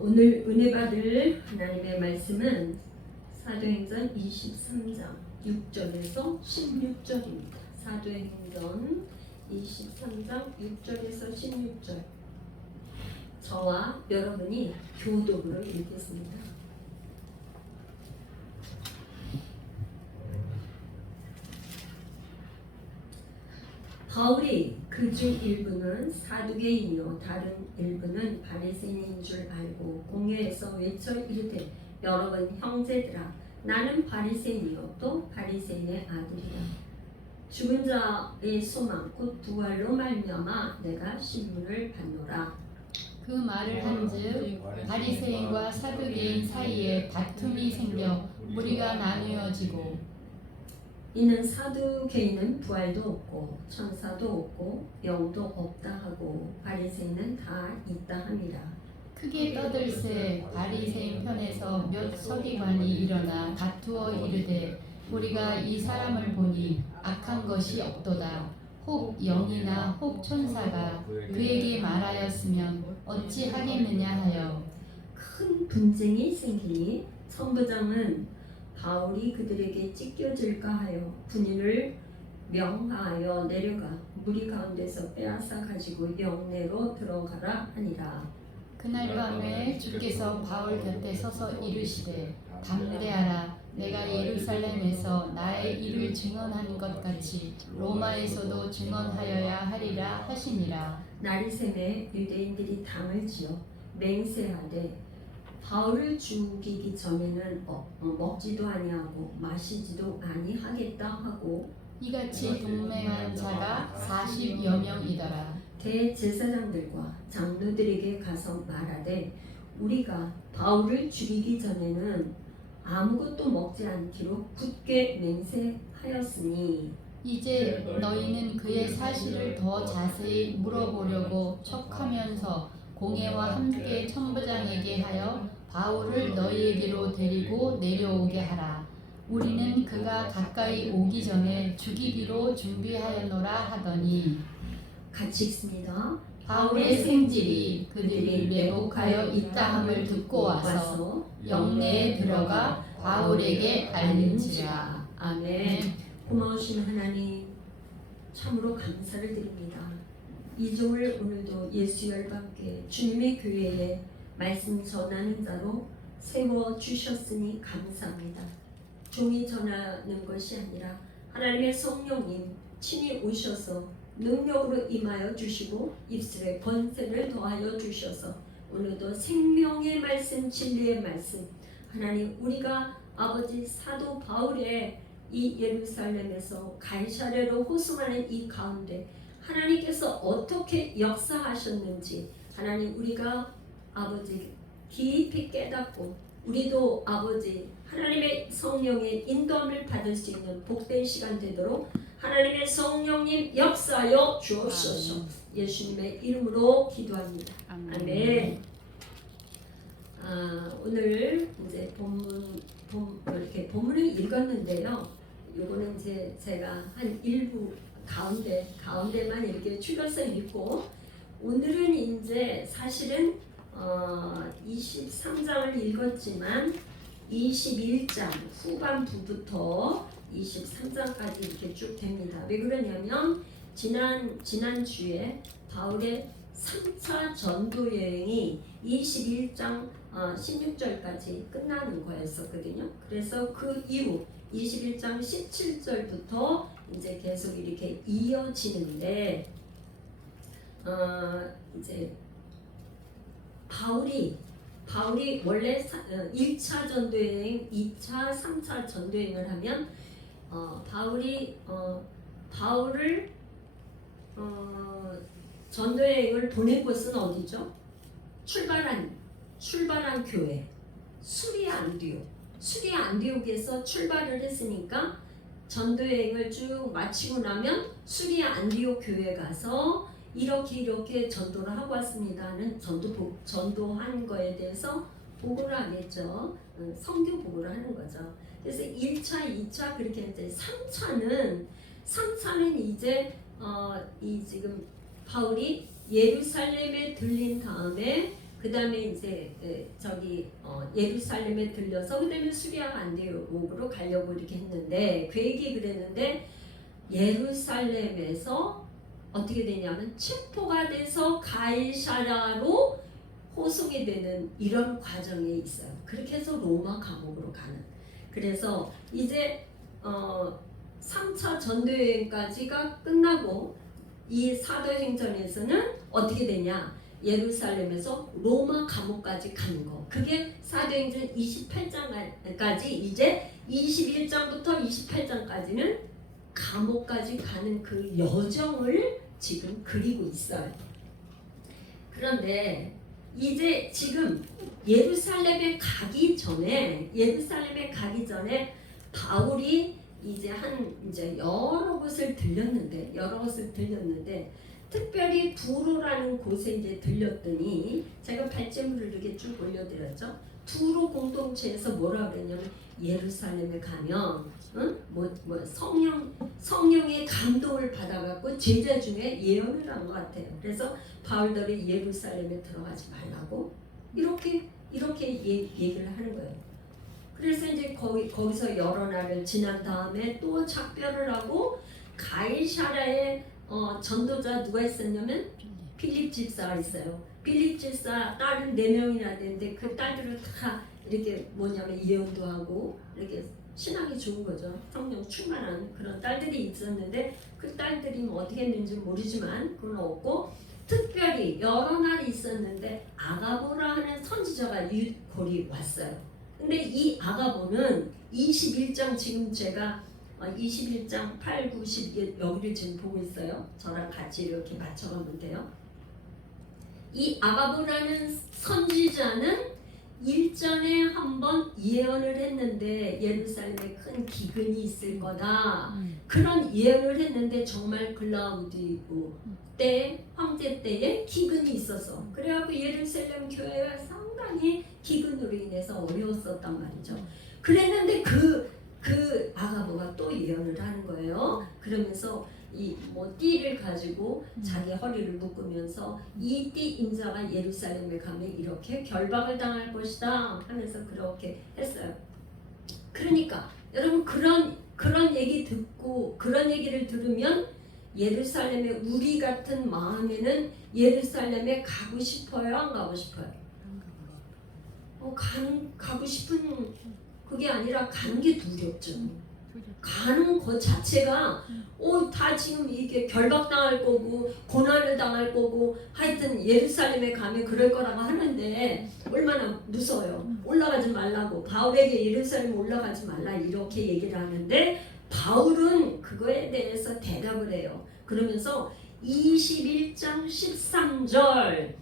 오늘 은혜 받을 하나님의 말씀은 사도행전 23장 6절에서 16절입니다. 사도행전 23장 6절에서 16절. 저와 여러분이 교독으로 읽겠습니다. 바울이 그중 일부는 사두개인이요 다른 일부는 바리새인인 줄 알고 공회에서 외쳐 이르되 여러분 형제들아 나는 바리새인이요 또 바리새인의 아들이라. 죽은 자의 소망 곧 부활로 말미암아 내가 신문을 받노라. 그 말을 한즉 바리새인과 사두개인 사이에 다툼이 생겨 무리가 나누어지고 이는 사두개인은 부활도 없고 천사도 없고 영도 없다 하고 바리새인은 다 있다 함이라. 크게 떠들새 바리새인 편에서 몇 서기관이 일어나 다투어 이르되 우리가 이 사람을 보니 악한 것이 없도다. 혹 영이나 혹 천사가 그에게 말하였으면 어찌 하겠느냐 하여 큰 분쟁이 생기니 천부장은 바울이 그들에게 찢겨질까 하여 군인을 명하여 내려가 무리 가운데서 빼앗아 가지고 영내로 들어가라 하니라. 그날 밤에 주께서 바울 곁에 서서 이르시되 담대하라. 내가 예루살렘에서 나의 일을 증언한 것 같이 로마에서도 증언하여야 하리라 하시니라. 날이 새매 유대인들이 담을 지어 맹세하되 바울을 죽이기 전에는 먹지도 아니하고 마시지도 아니하겠다 하고 이같이 동맹한 자가 40여 명이더라. 대제사장들과 장로들에게 가서 말하되 우리가 바울을 죽이기 전에는 아무것도 먹지 않기로 굳게 맹세하였으니 이제 너희는 그의 사실을 더 자세히 물어보려고 척하면서 공회와 함께 천부장에게 하여 바울을 너희에게로 데리고 내려오게 하라. 우리는 그가 가까이 오기 전에 죽이기로 준비하였노라 하더니 같이 읽습니다. 바울의 생질이 그들이 매복하여 있다함을 듣고 와서 영내에 들어가 바울에게 알린지라. 아멘. 고마우신 하나님 참으로 감사를 드립니다. 이종을 오늘도 예수 열방께 주님의 교회에 말씀 전하는 자로 세워주셨으니 감사합니다. 종이 전하는 것이 아니라 하나님의 성령님 친히 오셔서 능력으로 임하여 주시고 입술에 권세를 더하여 주셔서 오늘도 생명의 말씀 진리의 말씀 하나님 우리가 아버지 사도 바울의 이 예루살렘에서 가이사랴로 호송하는 이 가운데 하나님께서 어떻게 역사하셨는지 하나님 우리가 아버지 깊이 깨닫고 우리도 아버지 하나님의 성령의 인도함을 받을 수 있는 복된 시간 되도록 하나님의 성령님 역사하여 주옵소서. 예수님의 이름으로 기도합니다. 아멘. 오늘 이제 이렇게 본문을 읽었는데요. 요거는 이제 제가 한 일부 가운데만 이렇게 추려서 읽고 오늘은 이제 사실은 23장을 읽었지만 21장 후반부부터 23장까지 이렇게 쭉 됩니다. 왜 그러냐면 지난주에 바울의 3차 전도 여행이 21장 16절까지 끝나는 거였었거든요. 그래서 그 이후 21장 17절부터 이제 계속 이렇게 이어지는데 이제 바울이 원래 1차 전도여행, 2차, 3차 전도여행을 하면 바울을 전도여행을 보낸 곳은 어디죠? 출발한 교회 수리아 안디옥에서 출발을 했으니까 전도여행을 쭉 마치고 나면 수리아 안디옥 교회 가서 이렇게 전도를 하고 왔습니다는 전도한 거에 대해서 보고를 하겠죠. 성교 보고를 하는 거죠. 그래서 1차, 2차 그렇게 이제 3차는 이제 이 지금 바울이 예루살렘에 들린 다음에 그 다음에 이제 예루살렘에 들려서 그다음에 수리아 안디옥으로 가려고 이렇게 했는데 계획이 그랬는데 예루살렘에서 어떻게 되냐면 체포가 돼서 가이사랴로 호송이 되는 이런 과정에 있어요. 그렇게 해서 로마 감옥으로 가는. 그래서 이제 3차 전도여행까지가 끝나고 이 사도행전에서는 어떻게 되냐? 예루살렘에서 로마 감옥까지 가는 거. 그게 사도행전 28장까지 이제 21장부터 28장까지는 감옥까지 가는 그 여정을 지금 그리고 있어요. 그런데 이제 지금 예루살렘에 가기 전에 바울이 이제 여러 곳을 들렸는데 특별히 두로라는 곳에 이제 들렸더니 제가 발제물을 이렇게 쭉 올려드렸죠. 두로 공동체에서 뭐라 그랬냐면 예루살렘에 가면 성령의 감동을 받아갖고 제자 중에 예언을 한 것 같아요. 그래서 바울들이 예루살렘에 들어가지 말라고 이렇게 얘기를 하는 거예요. 그래서 이제 거기서 여러 날을 지난 다음에 또 작별을 하고 가이사랴에 전도자 누가 있었냐면 필립 집사가 있어요. 필립 집사 딸은 4명이나 되는데 그 딸들을 다 이렇게 예언도 하고 이렇게 신앙이 좋은 거죠. 성령 충만한 그런 딸들이 있었는데 그 딸들이 뭐 어떻게 했는지 모르지만 그건 없고 특별히 여러 날이 있었는데 아가보라 하는 선지자가 거기 왔어요. 근데 이 아가보는 21장 지금 제가 21장 8, 9, 10 여기를 지금 보고 있어요. 저랑 같이 이렇게 맞춰가면 돼요. 이 아가보라는 선지자는 일전에 한번 예언을 했는데 예루살렘에 큰 기근이 있을 거다. 그런 예언을 했는데 정말 글라우디오 때 황제 때에 기근이 있어서 그래갖고 예루살렘 교회가 상당히 기근으로 인해서 어려웠었단 말이죠. 그랬는데 그 아가보가 또 예언을 하는 거예요. 그러면서 이 띠를 가지고 자기 허리를 묶으면서 이 띠 인자가 예루살렘에 가면 이렇게 결박을 당할 것이다 하면서 그렇게 했어요. 그러니까 여러분 그런 얘기 듣고 그런 얘기를 들으면 예루살렘에 우리 같은 마음에는 예루살렘에 가고 싶어요, 안 가고 싶어요? 가고 싶은 그게 아니라 가는 게 두렵죠. 가는 것 자체가 다 지금 이게 결박당할 거고 고난을 당할 거고 하여튼 예루살렘에 가면 그럴 거라고 하는데 얼마나 무서워요. 올라가지 말라고 바울에게 예루살렘 올라가지 말라 이렇게 얘기를 하는데 바울은 그거에 대해서 대답을 해요. 그러면서 21장 13절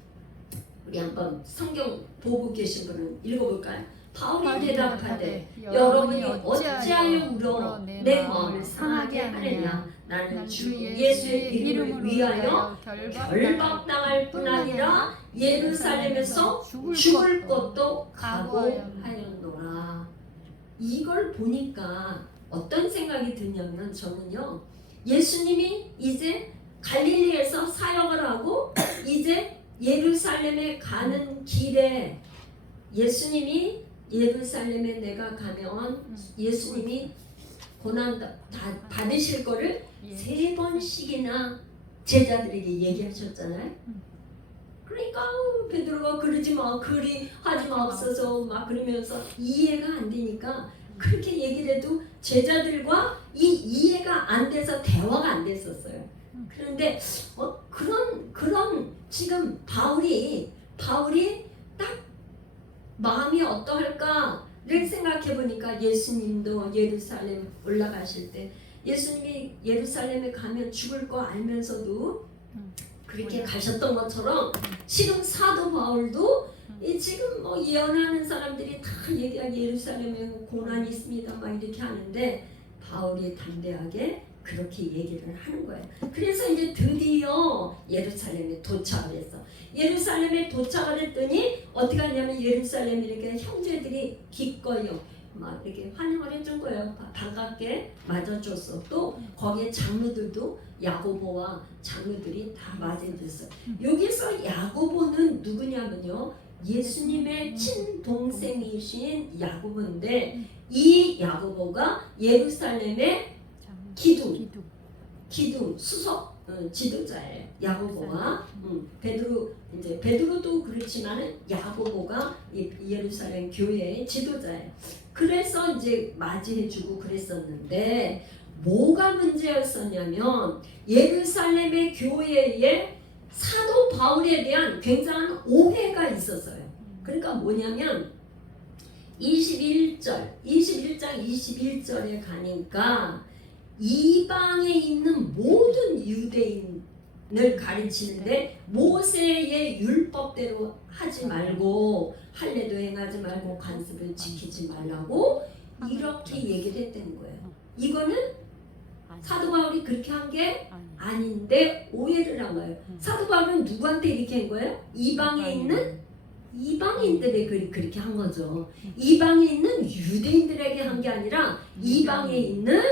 우리 한번 성경 보고 계신 분은 읽어볼까요? 바울이 대답하되 여러분이 어찌하여 울어 내 마음을 상하게 하느냐. 나는 주 예수의 이름을 위하여 결박당할 뿐 아니라 예루살렘에서 죽을 것도 각오하였노라. 이걸 보니까 어떤 생각이 드냐면 저는요 예수님이 이제 갈릴리에서 사역을 하고 이제 예루살렘에 가는 길에 예수님이 예루살렘에 내가 가면 예수님이 고난 다 받으실 거를 3번씩이나 제자들에게 얘기하셨잖아요. 그러니까 베드로가 그러지 마, 그리 하지 마옵소서 막 그러면서 이해가 안 되니까 그렇게 얘기를 해도 제자들과 이해가 안 돼서 대화가 안 됐었어요. 그런데 그런 지금 바울이 딱 마음이 어떠할까를 생각해 보니까 예수님도 예루살렘 올라가실 때 예수님이 예루살렘에 가면 죽을 거 알면서도 그렇게 가셨던 것처럼 지금 사도 바울도 지금 예언하는 사람들이 다 얘기하고 예루살렘에 고난이 있습니다 막 이렇게 하는데 바울이 담대하게 그렇게 얘기를 하는 거예요. 그래서 이제 드디어 예루살렘에 도착을 했어. 예루살렘에 도착을 했더니 어떻게 하냐면 예루살렘에 이렇게 형제들이 기꺼이 막 이렇게 환영을 해준 거예요. 반갑게 맞아줬어. 또 거기에 장로들도 야고보와 장로들이 다 맞아줬어. 여기서 야고보는 누구냐면요 예수님의 친동생이신 야고보인데 이 야고보가 예루살렘의 기둥 수석 지도자예요. 야고보가 베드로도 그렇지만은 야고보가 예루살렘 교회의 지도자예요. 그래서 이제 맞이해주고 그랬었는데 뭐가 문제였었냐면 예루살렘의 교회에 사도 바울에 대한 굉장한 오해가 있었어요. 그러니까 뭐냐면 21장 21절에 가니까 이방에 있는 모든 유대인을 가르치는데 모세의 율법대로 하지 말고 할례도 행하지 말고 관습을 지키지 말라고 이렇게 얘기를 했다는 거예요. 이거는 사도 바울이 그렇게 한 게 아닌데 오해를 한 거예요. 사도 바울은 누구한테 이렇게 한 거예요? 이방에 있는 이방인들에게 그렇게 한 거죠. 이방에 있는 유대인들에게 한 게 아니라 이방에 있는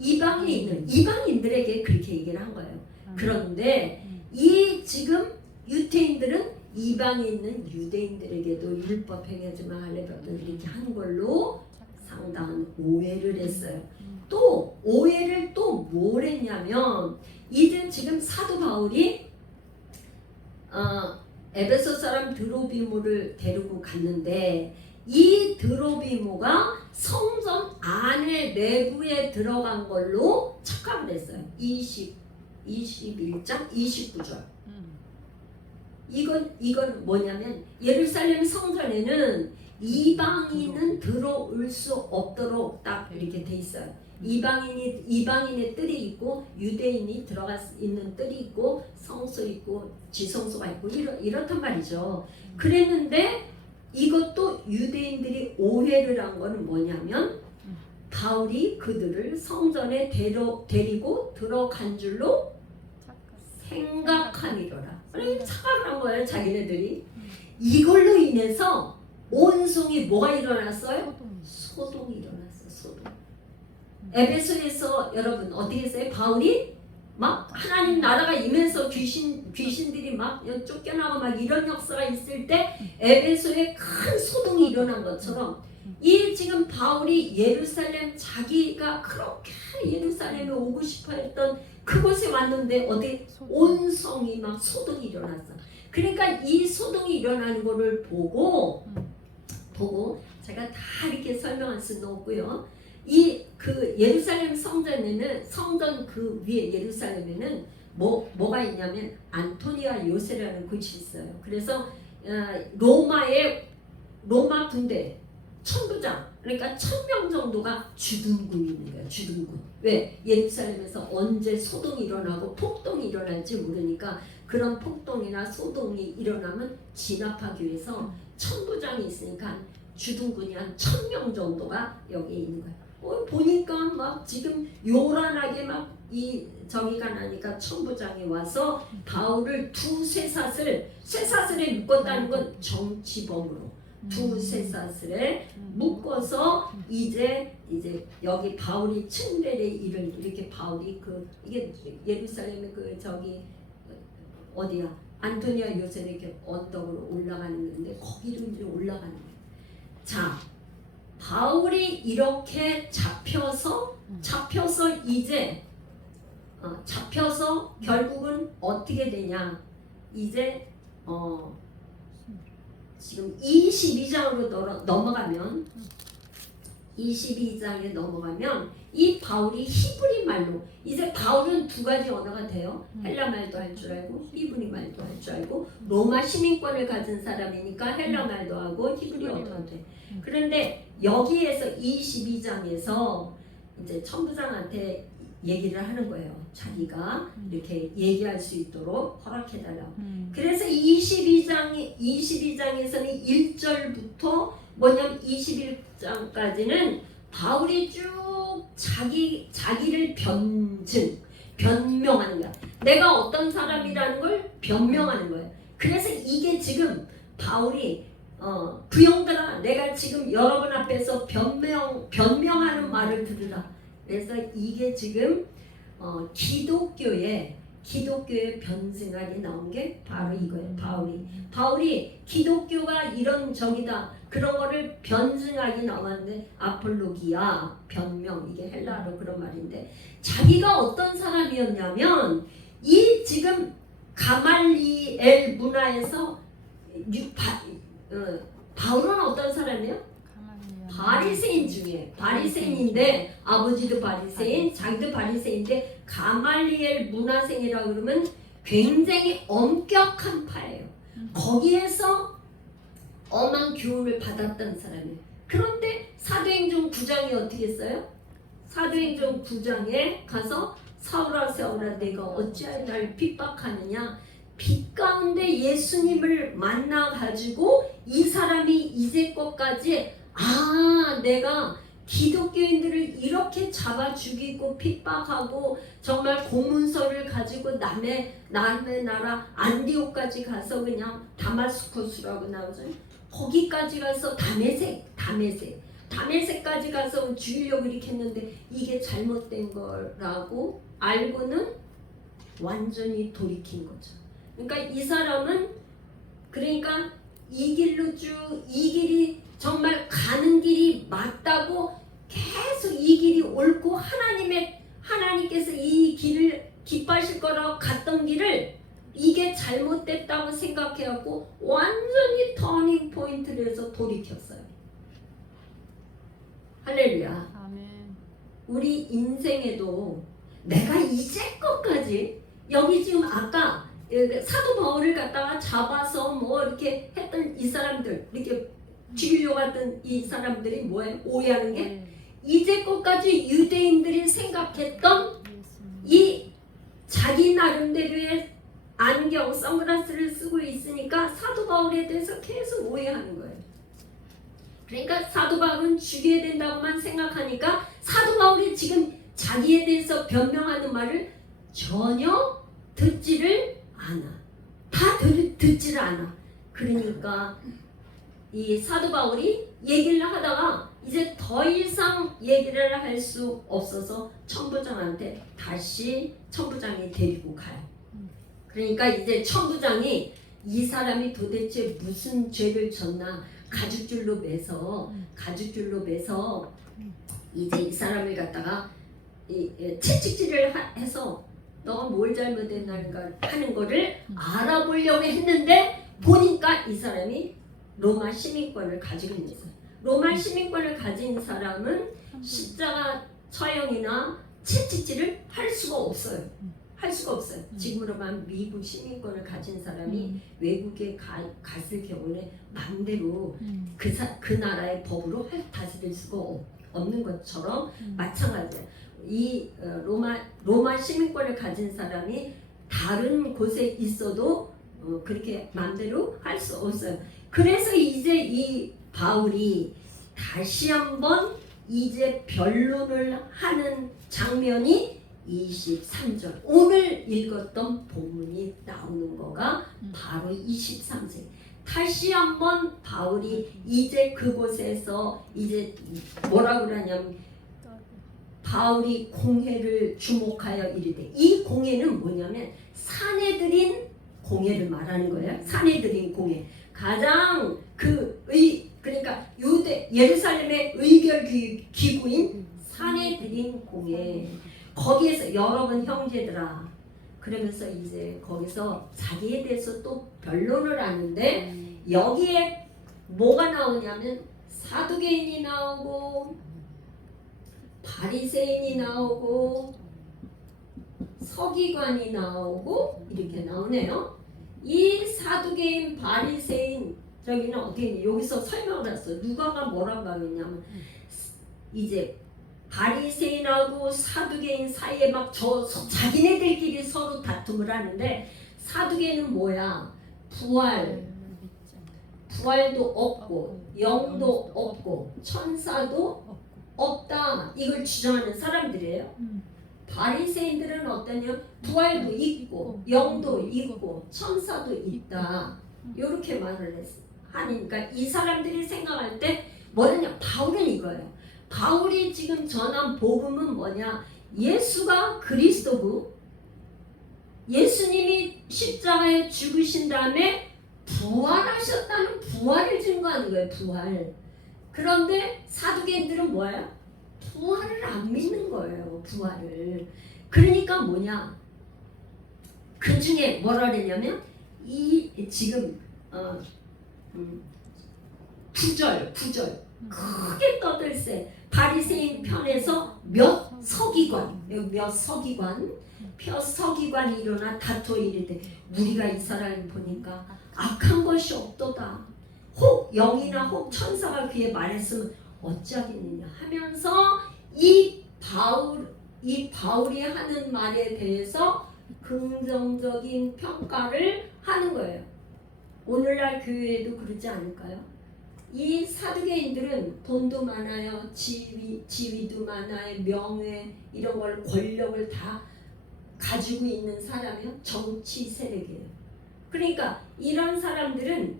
이방인들에게 그렇게 얘기를 한 거예요. 그런데 이 지금 유태인들은 이방에 있는 유대인들에게도 율법 행하지 마 할례법도 이렇게 한 걸로 상당한 오해를 했어요. 또 오해를 또 뭘 했냐면 이제 지금 사도 바울이 에베소 사람 드로비모를 데리고 갔는데 이 드로비모가 성전 안에 내부에 들어간 걸로 착각을 했어요. 21장 29절. 이건 뭐냐면 예루살렘 성전에는 이방인은 들어올 수 없도록 딱 이렇게 돼 있어요. 이방인의 뜰이 있고 유대인이 들어가 있는 뜰이 있고 성소 있고 지성소가 있고 이렇단 말이죠. 그랬는데 이것도 유대인들이 오해를 한 거는 뭐냐면 바울이 그들을 성전에 데리고 들어간 줄로 생각하니라. 그러니까 착각을 한 거예요, 자기네들이. 이걸로 인해서 온송이 뭐가 일어났어요? 소동이 일어났어요. 소동. 에베소에서 여러분 어떻게 했어요? 바울이 막 하나님 나라가 임해서 귀신들이 막 쫓겨나고 막 이런 역사가 있을 때 에베소에 큰 소동이 일어난 것처럼 이 지금 바울이 예루살렘 자기가 그렇게 예루살렘에 오고 싶어 했던 그곳에 왔는데 어디 온 성이 막 소동이 일어났어. 그러니까 이 소동이 일어나는 거를 보고 제가 다 이렇게 설명할 수는 없고요. 이 그 예루살렘 성전에는 성전 그 위에 예루살렘에는 뭐가 있냐면 안토니아 요새라는 곳이 있어요. 그래서 로마 군대 천부장 그러니까 1000명 정도가 주둔군이 있는 거예요. 주둔군. 왜? 예루살렘에서 언제 소동이 일어나고 폭동이 일어날지 모르니까 그런 폭동이나 소동이 일어나면 진압하기 위해서 천부장이 있으니까 주둔군이 한 1000명 정도가 여기에 있는 거예요. 보니까 막 지금 요란하게 막 저기가 나니까 천부장이 와서 바울을 쇠사슬에 묶었다는 건 정치범으로 쇠사슬에 묶어서 이제 여기 바울이 층벨의 일을 이렇게 바울이 이게 예루살렘의 저기 어디야 안토니아 요새 이렇게 언덕으로 올라가는 건데 거기로 이제 올라가는 거예요. 자. 바울이 이렇게 잡혀서 이제 잡혀서 결국은 어떻게 되냐 이제 지금 22장으로 넘어가면 22장에 넘어가면 이 바울이 히브리 말로 이제 바울은 두 가지 언어가 돼요. 헬라 말도 할 줄 알고 히브리 말도 할 줄 알고 로마 시민권을 가진 사람이니까 헬라 말도 하고 히브리어도 돼. 그런데 여기에서 22장에서 이제 천부장한테 얘기를 하는 거예요. 자기가 이렇게 얘기할 수 있도록 허락해달라고. 그래서 22장에서는 1절부터 뭐냐면 21장까지는 바울이 쭉 자기를 변명하는 거야. 내가 어떤 사람이라는 걸 변명하는 거예요. 그래서 이게 지금 바울이 부형들아 내가 지금 여러분 앞에서 변명하는 말을 들으라. 그래서 이게 지금 기독교의 기독교의 변증안이 나온 게 바로 이거예요. 바울이 기독교가 이런 적이다 그런 거를 변증안이 나왔는데, 아폴로기아 변명, 이게 헬라어로 그런 말인데, 자기가 어떤 사람이었냐면 이 지금 가말리엘 문화에서 바울은 어떤 사람이에요? 바리새인 중에 바리새인인데, 아버지도 바리새인, 자기도 바리새인인데 가말리엘 문화생이라 그러면 굉장히 엄격한 파예요. 거기에서 엄한 교훈을 받았던 사람이에요. 그런데 사도행전 9장이 어떻게 했어요? 사도행전 9장에 가서 사울아 사울아 내가 어찌하여 날 핍박하느냐, 빛 가운데 예수님을 만나가지고 이 사람이 이제껏까지 내가 기독교인들을 이렇게 잡아 죽이고 핍박하고 정말 공문서를 가지고 남의 나라 안디옥까지 가서 그냥 다마스쿠스라고 나오죠. 거기까지 가서 다메섹까지 가서 죽이려고 이렇게 했는데 이게 잘못된 거라고 알고는 완전히 돌이킨 거죠. 그러니까 이 사람은 그러니까 이 길로 쭉 이 길이 정말 가는 길이 맞다고 계속 이 길이 옳고 하나님께서 이 길을 기뻐하실 거라고 갔던 길을 이게 잘못됐다고 생각해갖고 완전히 터닝 포인트를 해서 돌이켰어요. 할렐루야. 아멘. 우리 인생에도 내가 이제껏까지 여기 지금 아까 사도 바울을 갖다가 잡아서 뭐 이렇게 했던 이 사람들, 이렇게 죽이려고 했던 이 사람들이 뭐예요? 오해하는 게 이제껏까지 유대인들이 생각했던 이 자기 나름대로의 안경, 선글라스를 쓰고 있으니까 사도 바울에 대해서 계속 오해하는 거예요. 그러니까 사도 바울은 죽여야 된다고만 생각하니까 사도 바울이 지금 자기에 대해서 변명하는 말을 전혀 듣지를 않아. 듣지를 않아. 그러니까 이 사도 바울이 얘기를 하다가 이제 더 이상 얘기를 할 수 없어서 천부장한테 다시 천부장이 데리고 가요. 그러니까 이제 천부장이 이 사람이 도대체 무슨 죄를 졌나 가죽줄로 매서 이제 이 사람을 갖다가 채찍질을 해서 너가 뭘 잘못했는가 하는 거를 알아보려고 했는데 보니까 이 사람이 로마 시민권을 가지고 있는 거예요. 로마 시민권을 가진 사람은 십자가 처형이나 채찍질을 할 수가 없어요. 지금으로만 미국 시민권을 가진 사람이 외국에 갔을 경우에 마음대로 그 나라의 법으로 다스릴 수가 없는 것처럼 마찬가지예요. 이 로마 시민권을 가진 사람이 다른 곳에 있어도 그렇게 마음대로 할 수 없어요. 그래서 이제 이 바울이 다시 한번 이제 변론을 하는 장면이 23절, 오늘 읽었던 본문이 나오는 거가 바로 23절. 다시 한번 바울이 이제 그곳에서 이제 뭐라 그러냐면 바울이 공회를 주목하여 이르되, 이 공회는 뭐냐면 사내들인 공회를 말하는 거예요. 사내들인 공회. 가장 그러니까 예루살렘의 의결 기구인 사내들인 공회. 거기에서 여러분 형제들아, 그러면서 이제 거기서 자기에 대해서 또 변론을 하는데 여기에 뭐가 나오냐면 사두개인이 나오고 바리새인이 나오고 서기관이 나오고 이렇게 나오네요. 이 사두개인, 바리새인, 저기는 어떻게 여기서 설명을 했어. 누가가 뭐라고 하냐면 이제 바리새인하고 사두개인 사이에 막 자기네들끼리 서로 다툼을 하는데, 사두개인은 뭐야? 부활도 없고 영도 없고 천사도 없다, 이걸 주장하는 사람들이에요. 바리새인들은 어떠냐? 부활도 있고 영도 있고 천사도 있다, 이렇게 말을 하니까 이 사람들이 생각할 때 뭐냐? 바울은 이거예요. 바울이 지금 전한 복음은 뭐냐? 예수가 그리스도고 예수님이 십자가에 죽으신 다음에 부활하셨다는 부활을 증거하는 거예요. 부활. 그런데 사두개인들은 뭐예요? 부활을 안 믿는 거예요. 부활을. 그러니까 뭐냐? 그 중에 뭐라 그랬냐면 이 지금 9절 크게 떠들세 바리새인 편에서 몇 서기관이 일어나 다투어 이르되 우리가 이 사람을 보니까 악한 것이 없도다. 혹 영이나 혹 천사가 그에 말했으면 어찌하겠느냐 하면서 이 바울이 하는 말에 대해서 긍정적인 평가를 하는 거예요. 오늘날 교회에도 그러지 않을까요? 이 사두개인들은 돈도 많아요, 지위도 많아요, 명예 이런 걸 권력을 다 가지고 있는 사람이요, 정치 세력이에요. 그러니까 이런 사람들은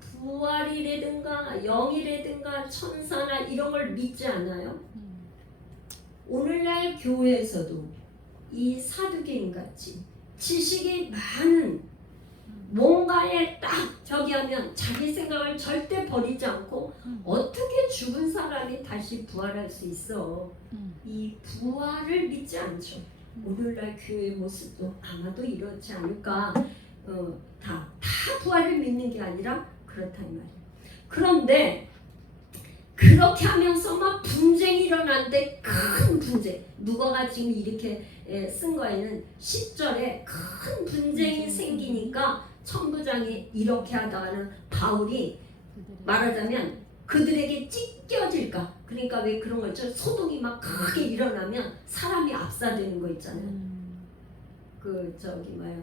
부활이라든가 영이라든가 천사나 이런 걸 믿지 않아요. 오늘날 교회에서도 이 사두개인 같이 지식이 많은 뭔가에 딱 저기 하면 자기 생각을 절대 버리지 않고 어떻게 죽은 사람이 다시 부활할 수 있어. 이 부활을 믿지 않죠. 오늘날 교회 모습도 아마도 이렇지 않을까. 다 부활을 믿는 게 아니라 그렇단 말이에요. 그런데 그렇게 하면서 막 분쟁이 일어났는데 큰 분쟁. 누가가 지금 이렇게 쓴 거에는 10절에 큰 분쟁이 생기니까 천부장이 이렇게 하다가는 바울이 말하자면 그들에게 찢겨질까. 그러니까 왜 그런 거 있죠? 소동이 막 크게 일어나면 사람이 압사되는 거 있잖아요. 그 저기 뭐야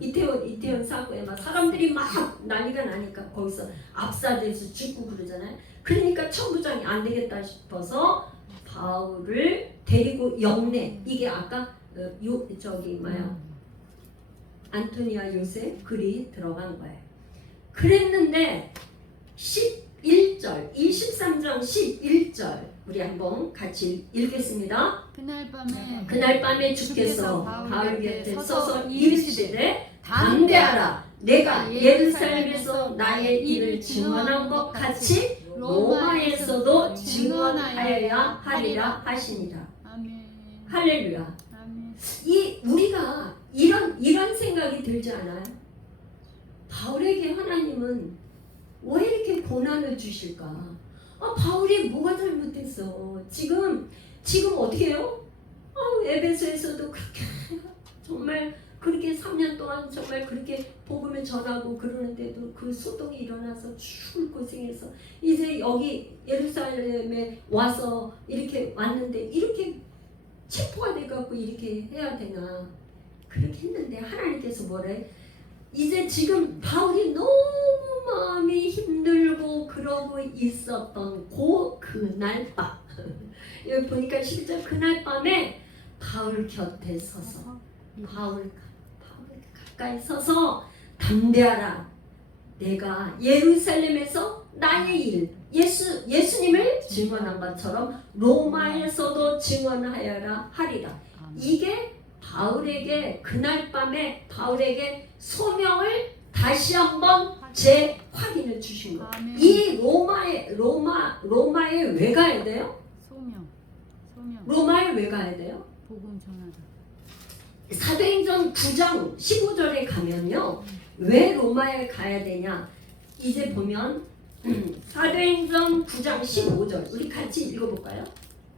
이태원 사고에 막 사람들이 막 난리가 나니까 거기서 압사돼서 죽고 그러잖아요. 그러니까 천부장이 안 되겠다 싶어서 바울을 데리고 영내, 이게 아까 안토니아 요셉 글이 들어간 거예요. 그랬는데 11절 23장 11절 우리 한번 같이 읽겠습니다. 그날 밤에 주께서 바울 곁에 서서 이르시되 담대하라. 내가 예루살렘에서 나의 일을 증언한 것 같이 로마에서도 증언하여야 하리라 하시니라. 할렐루야. 우리가 이런 생각이 들지 않아요? 바울에게 하나님은 왜 이렇게 고난을 주실까? 바울이 뭐가 잘못했어? 지금 어떻게 해요? 에베소에서도 그렇게 정말 그렇게 3년 동안 정말 그렇게 복음을 전하고 그러는데도 그 소동이 일어나서 죽을 고생해서 이제 여기 예루살렘에 와서 이렇게 왔는데 이렇게 체포가 돼갖고 이렇게 해야 되나? 그렇게 했는데 하나님께서 뭐래? 이제 지금 바울이 너무 마음이 힘들고 그러고 있었던 그날 밤 여기 보니까 실제 그날 밤에 바울 곁에 서서 바울 가까이 서서 담대하라. 내가 예루살렘에서 나의 일 예수님을 증언한 것처럼 로마에서도 증언하여라 하리라. 이게 바울에게 그날 밤에 바울에게 소명을 다시 한번 재확인을 주신 거예요. 이 로마에 왜 가야 돼요? 소명. 로마에 왜 가야 돼요? 복음 전하다. 사도행전 9장 15절에 가면요. 왜 로마에 가야 되냐? 이제 보면 사도행전 9장 15절 우리 같이 읽어볼까요?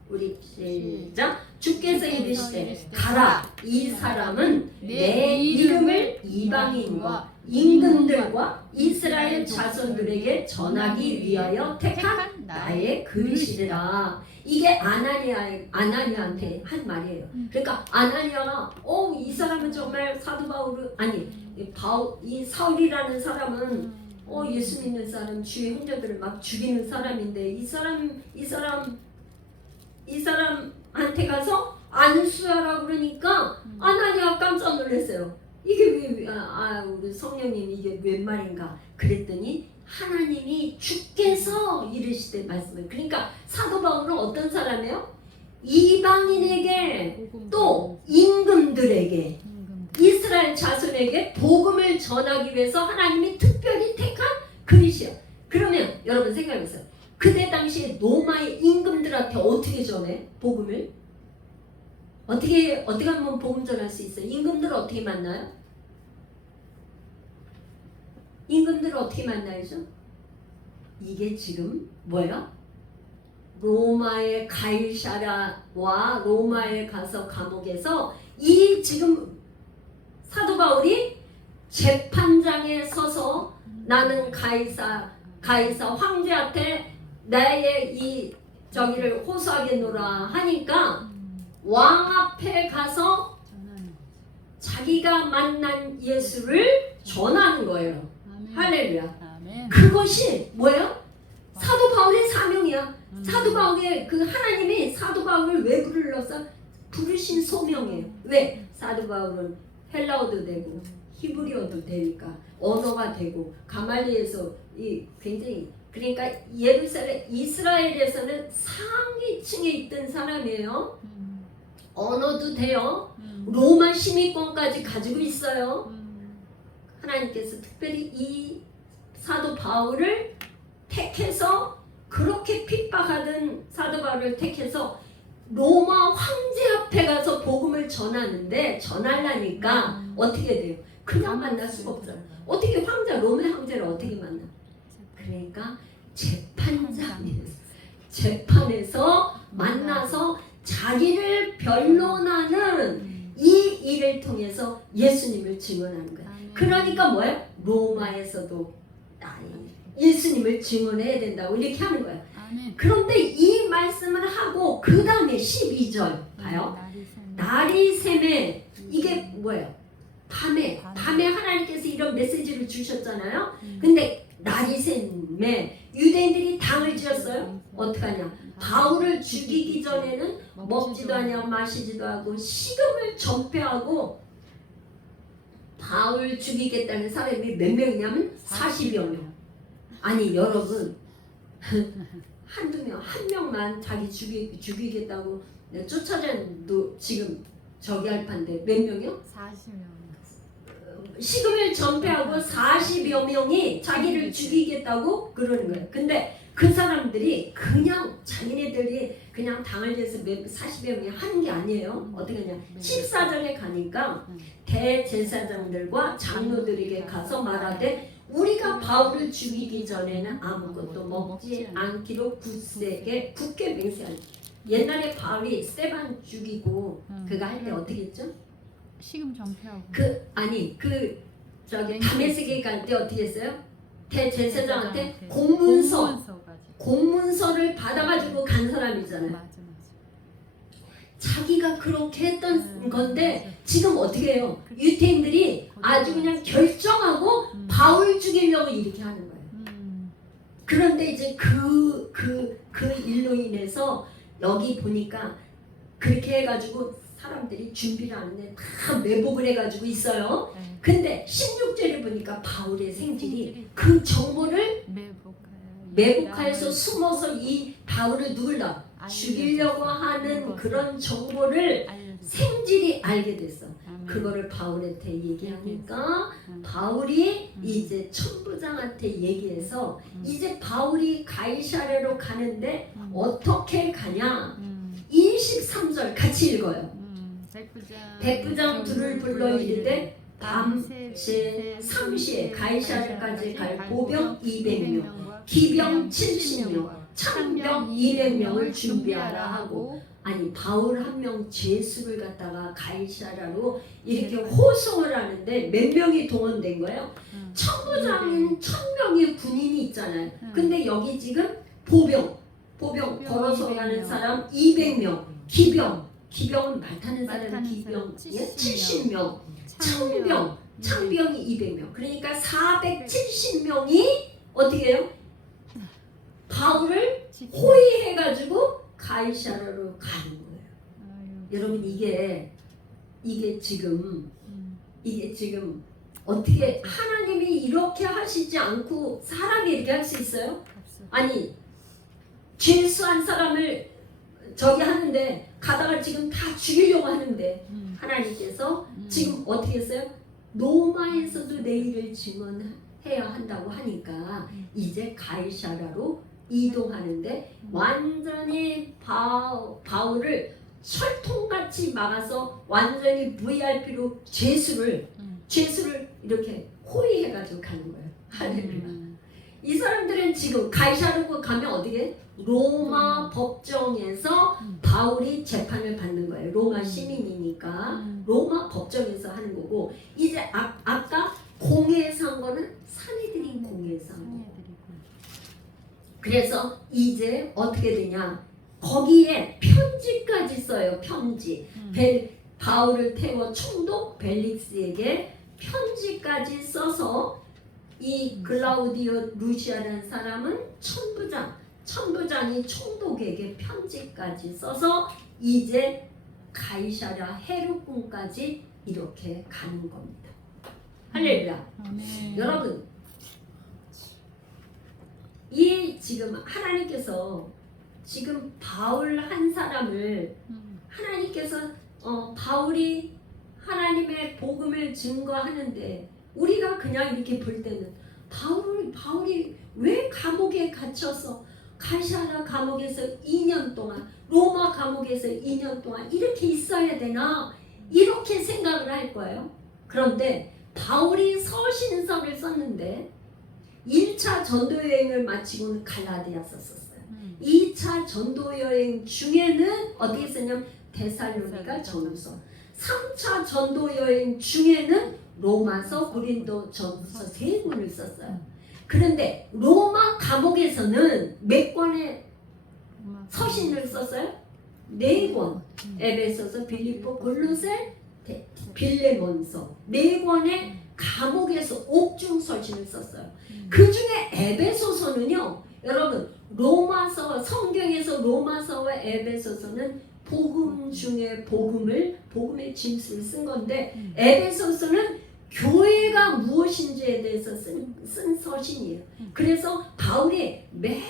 우리 시작. 주께서 이르시되 가라. 이 사람은 내 이름을 이방인과 임금들과 이스라엘 자손들에게 전하기 위하여 택한 나의 그릇이라. 이게 아나니아한테 한 말이에요. 그러니까 아나니아가 이 사람은 정말 사도 바울을 이 사울이라는 사람은 예수 믿는 사람 주의 형제들을 막 죽이는 사람인데 이 사람한테 가서 안수하라 그러니까 아나니아 깜짝 놀랐어요. 이게 왜 우리 성령님 이게 웬 말인가? 그랬더니 하나님이 주께서 이르시되 말씀을. 그러니까 사도 바울은 어떤 사람이에요? 이방인에게 또 임금들에게 이스라엘 자손에게 복음을 전하기 위해서 하나님이 특별히 택한 그릇이야. 그러면 여러분 생각해보세요. 그때 당시에 로마의 임금들한테 어떻게 전해? 복음을? 어떻게 하면 복음 전할 수 있어요? 임금들을 어떻게 만나요? 임금들을 어떻게 만나야죠? 이게 지금 뭐야? 로마의 가이사랴와 로마에 가서 감옥에서 이 지금 사도 바울이 재판장에 서서 나는 가이사 황제한테 나의 이 저기를 호소하겠노라 하니까 왕 앞에 가서 자기가 만난 예수를 전하는 거예요. 할렐루야. 그것이 뭐예요? 사도 바울의 사명이야. 사도 바울의 그 하나님이 사도 바울을 왜 불러서 부르신 소명이에요. 왜? 사도 바울은 헬라어도 되고 히브리어도 되니까 언어가 되고 가말리에서 이 굉장히 그러니까 예루살렘 이스라엘에서는 상위층에 있던 사람이에요. 언어도 돼요. 로마 시민권까지 가지고 있어요. 하나님께서 특별히 이 사도 바울을 택해서 그렇게 핍박하던 사도 바울을 택해서 로마 황제 앞에 가서 복음을 전하려니까 어떻게 돼요? 그냥 만날 수가 없잖아요. 어떻게 로마 황제를 어떻게 만나? 그러니까 재판에서 만나서 자기를 변론하는 이 일을 통해서 예수님을 증언하는 거야. 그러니까 뭐야? 로마에서도 예수님을 증언해야 된다고 이렇게 하는 거야. 그런데 이 말씀을 하고 그 다음에 12절 봐요. 날이 샘에 이게 뭐예요? 밤에 하나님께서 이런 메시지를 주셨잖아요. 근데 날이 샘에 유대인들이 당을 지었어요. 어떡하냐? 바울을 죽이기 전에는 먹지도 않냐고 마시지도 하고 식음을 전폐하고 바울 죽이겠다는 사람이 몇 명이냐면 40여 명. 아니 여러분 한두 명, 한 명만 자기 죽이겠다고 쫓아다녀도 지금 저기 할 판데 몇 명이요? 40명. 식음을 전폐하고 40여 명이 자기를 죽이겠다고 그러는 거예요. 근데 그 사람들이 그냥 자기네들이 그냥 당을 위해서 40여 명이 하는 게 아니에요. 어떻게 하냐? 14절에 가니까 대제사장들과 장로들에게 가서 말하되 우리가 바울을 죽이기 전에는 아무것도 먹지 않기로 굳게 맹세하니. 옛날에 바울이 스데반 죽이고 그가 할 때 어떻게 했죠? 식음 전폐하고. 저기 다메섹에 갈 때 어떻게 했어요? 대제사장한테 공문서까지. 공문서를 받아가지고 간 사람이잖아요. 맞아. 자기가 그렇게 했던 건데 지금 어떻게 해요? 유태인들이 아주 그냥 결정하고 바울 죽이려고 이렇게 하는 거예요. 그런데 이제 그 일로 인해서 여기 보니까 그렇게 해가지고 사람들이 준비를 하는데 다 매복을 해가지고 있어요. 근데 16절에 보니까 바울의 생질이 그 정보를 매복하여서 숨어서 이 바울을 누굴다 죽이려고 하는 그런 정보를 생질이 알게 됐어. 그거를 바울한테 얘기하니까 바울이 이제 천부장한테 얘기해서 이제 바울이 가이사랴로 가는데 어떻게 가냐? 23절 같이 읽어요. 백부장 둘을 불러 이르되 밤새 3시에 가이사랴까지 갈 보병 200명, 기병 70명, 창병 200명을 준비하라 하고. 아니 바울 한 명 제수를 갖다가 가이사랴로 이렇게 호송을 하는데 몇 명이 동원된 거예요? 천부장인 1000명의 군인이 있잖아요. 근데 여기 지금 보병 걸어서 가는 사람 200명, 기병은 말 타는 사람 기병 70명, 창병이 200명. 그러니까 470명이 어떻게 해요? 바울을 호위해가지고 가이사랴로 가는 거예요. 여러분 이게 지금 어떻게 하나님이 이렇게 하시지 않고 사람이 이렇게 할 수 있어요? 아니 죄수한 사람을 저기 하는데 가다가 지금 다 죽이려고 하는데 음. 하나님께서 지금 어떻게 했어요? 로마에서도 내 일을 증언해야 한다고 하니까 이제 가이사랴로 이동하는데 완전히 바울을 철통같이 막아서 완전히 VIP로 죄수를 이렇게 호위해가지고 가는 거예요. 할렐루야. 이 사람들은 지금 가이사랴로 가면 어디게? 로마 법정에서 바울이 재판을 받는 거예요. 로마 시민이니까 로마 법정에서 하는 거고 이제 아까 공회에서 한 거는 사내들인 공회에서 한 거고 그래서 이제 어떻게 되냐 거기에 편지까지 써요. 편지 바울을 태워 총독 벨릭스에게 편지까지 써서 이 글라우디오 루시아라는 사람은 천부장이 총독에게 편지까지 써서 이제 가이사랴 헤롯궁까지 이렇게 가는 겁니다. 할렐루야. 여러분 이 지금 하나님께서 지금 바울 한 사람을 하나님께서 바울이 하나님의 복음을 증거하는데 우리가 그냥 이렇게 볼 때는 바울이 왜 감옥에 갇혀서 가이사랴 감옥에서 2년 동안 로마 감옥에서 2년 동안 이렇게 있어야 되나 이렇게 생각을 할 거예요. 그런데 바울이 서신서를 썼는데 1차 전도여행을 마치고는 갈라디아 썼었어요. 2차 전도여행 중에는 어디에 썼냐면 데살로니가 전서 3차 전도여행 중에는 로마서 고린도 전서 3권을 썼어요. 그런데 로마 감옥에서는 몇 권의 서신을 썼어요? 4권. 에베소서, 빌립보, 골로새, 빌레몬서 4권의 감옥에서 옥중 서신을 썼어요. 그 중에 에베소서는요, 여러분 로마서 성경에서 로마서와 에베소서는 복음 중에 복음의 진수를 쓴 건데 에베소서는 교회가 무엇인지에 대해서 쓴 서신이에요. 그래서 바울이 맨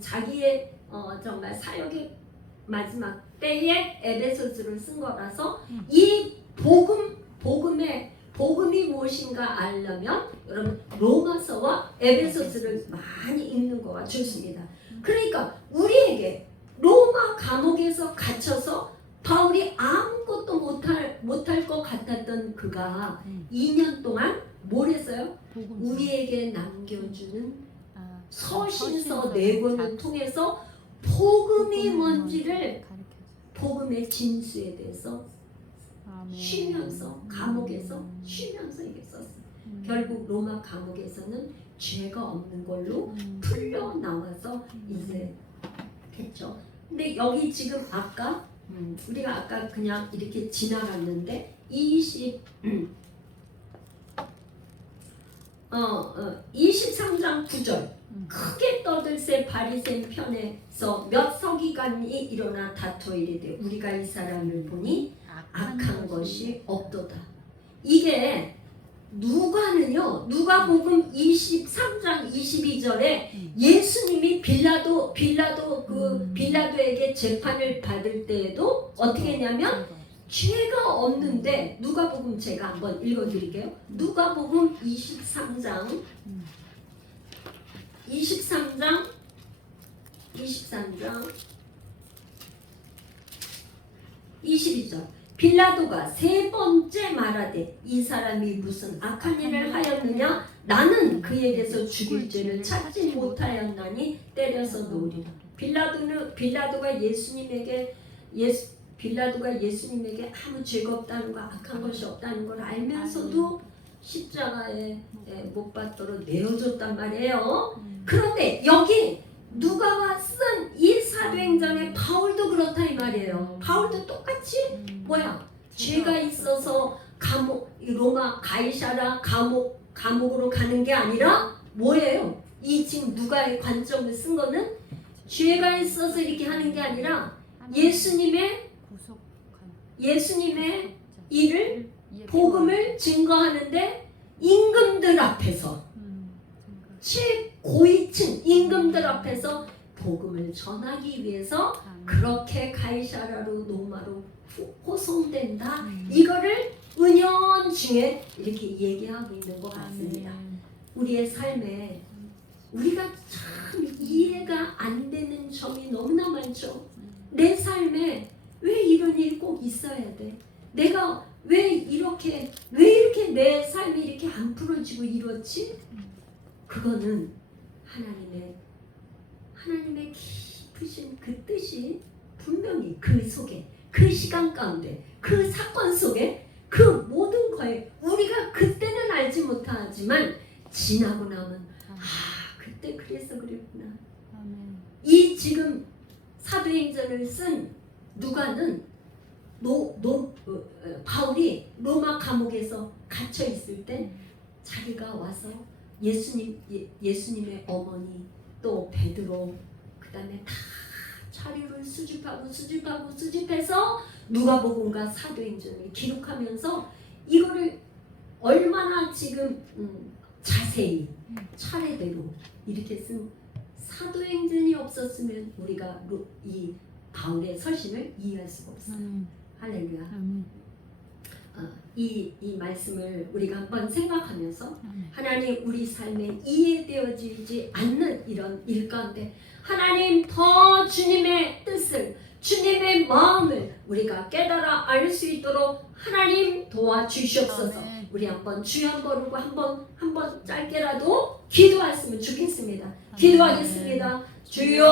자기의 정말 사역의 마지막 때에 에베소서를 쓴 거라서 이 복음이 무엇인가 알려면 여러분 로마서와 에베소서를 많이 읽는 거가 좋습니다. 그러니까 우리에게 로마 감옥에서 갇혀서 바울이 아무것도 못할 것 같았던 그가 2년 동안 뭘 했어요? 우리에게 남겨주는 서신서 4권을 통해서 복음이 뭔지를 복음의 진수에 대해서 쉬면서 감옥에서 쉬면서 이게 썼어요. 결국 로마 감옥에서는 죄가 없는 걸로 풀려 나와서 이제 했죠. 근데 여기 지금 우리가 아까 그냥 이렇게 지나갔는데 23장 9절 크게 떠들새 바리새인 편에서 몇 서기관이 일어나 다투어 이르되 우리가 이 사람을 보니 악한 것이 없도다. 이게 누가는요, 누가복음 23장 22절에 예수님이 빌라도에게 재판을 받을 때에도 어떻게 했냐면 죄가 없는데 누가복음 제가 한번 읽어드릴게요. 누가복음 23장 22절 빌라도가 3번째 말하되 이 사람이 무슨 악한 일을 하였느냐 나는 그에게서 죽일 죄를 찾지 못하였나니 때려서 놓으리라. 빌라도가 예수님에게 아무 죄가 없다는 거 악한 것이 없다는 걸 알면서도 십자가에 못 받도록 내어줬단 말이에요. 그런데 여기 누가가 쓴 이 사도행전에 바울도 그렇다 이 말이에요. 바울도 똑같이 죄가 있어서 로마 가이사랴 감옥으로 가는 게 아니라 뭐예요? 이 지금 누가의 관점을 쓴 거는 죄가 있어서 이렇게 하는 게 아니라 예수님의 일을 복음을 증거하는데 임금들 앞에서 최고위층 임금들 앞에서 복음을 전하기 위해서 그렇게 가이사라로 로마로 호송된다. 이거를 은연중에 이렇게 얘기하고 있는 것 같습니다. 우리의 삶에 우리가 참 이해가 안 되는 점이 너무나 많죠. 내 삶에 왜 이런 일이 꼭 있어야 돼? 내가 왜 이렇게 내 삶이 이렇게 안 풀어지고 이렇지? 그거는 하나님의 깊으신 그 뜻이 분명히 그 속에, 그 시간 가운데, 그 사건 속에, 그 모든 거에 우리가 그때는 알지 못하지만 지나고 나면 그때 그래서 그랬구나. 이 지금 사도행전을 쓴 누가는 바울이 로마 감옥에서 갇혀 있을 때 자기가 와서 예수님의 어머니 또 베드로 그다음에 다 자료를 수집해서 누가복음과 사도행전을 기록하면서 이거를 얼마나 지금 자세히 차례대로 이렇게 쓴 사도행전이 없었으면 우리가 이 바울의 서신을 이해할 수가 없어요. 할렐루야. 이 말씀을 우리가 한번 생각하면서 하나님 우리 삶에 이해되어지지 않는 이런 일 가운데 하나님 더 주님의 뜻을 주님의 마음을 우리가 깨달아 알 수 있도록 하나님 도와주시옵소서. 우리 한번 주여 한번 부르고 한번 짧게라도 기도했으면 좋겠습니다. 기도하겠습니다. 주여